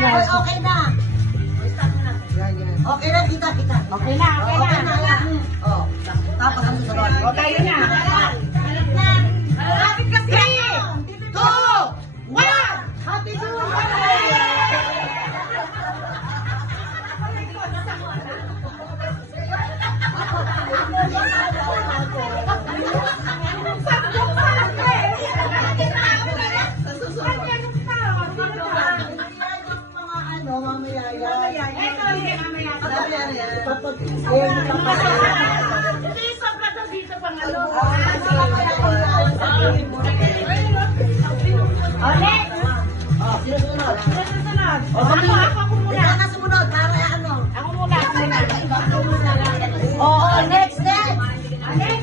Okay na. Okay na, kita. Okay na. Oh, tapos ang susunod. O, tayo na. Malapit kasi. 3, 2, 1. Happy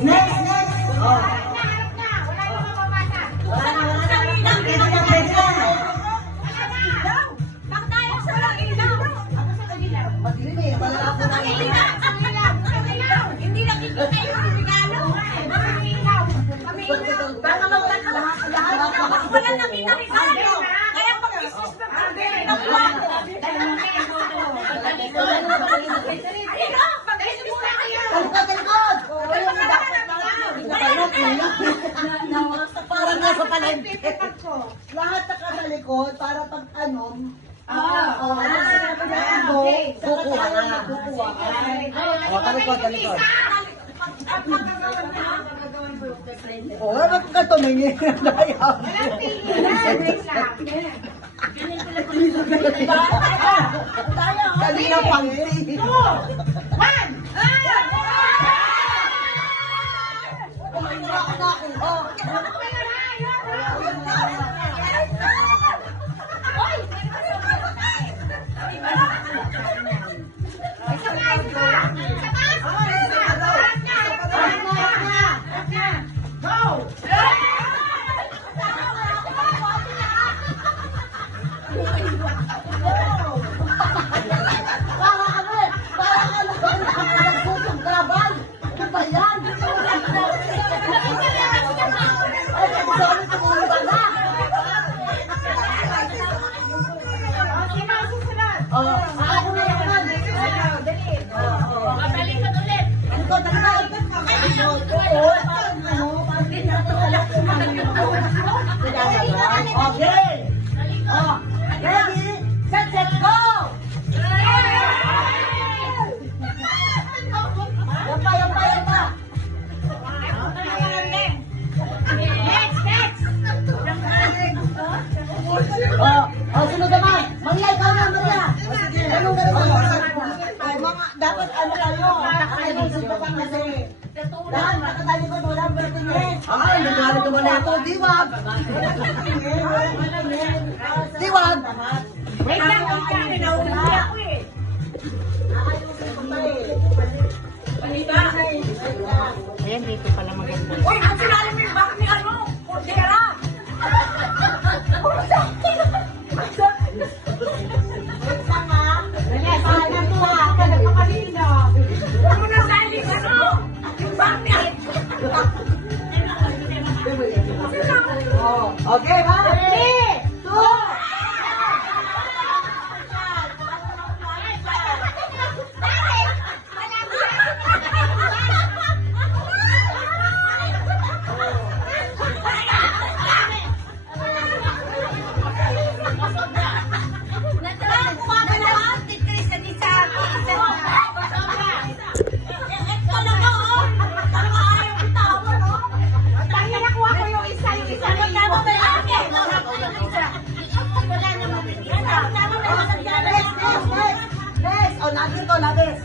Next. Parang nasa palengke. Lahat nakatalikod para pag ano. Kukuha ka. Talikod. Ano ka tumingin? Kanina pangti. 2, 1. Okay. Ready, set, go! Yapa. Next. Sunod naman. Maria, ikaw na, Maria. Ganun. Dapat ano kayo. Suntukan kasi. Dahan, nakatalikod, walang bertingin. Ay, nagalit naman na ito. Diwag. Wait lang, nauuli ako eh. Ayan, dito pala maganda. Uy, ang sinalim mo yung baka ni ano? Kordera. Okay, ba? 3, 2. Next. Oh, labis.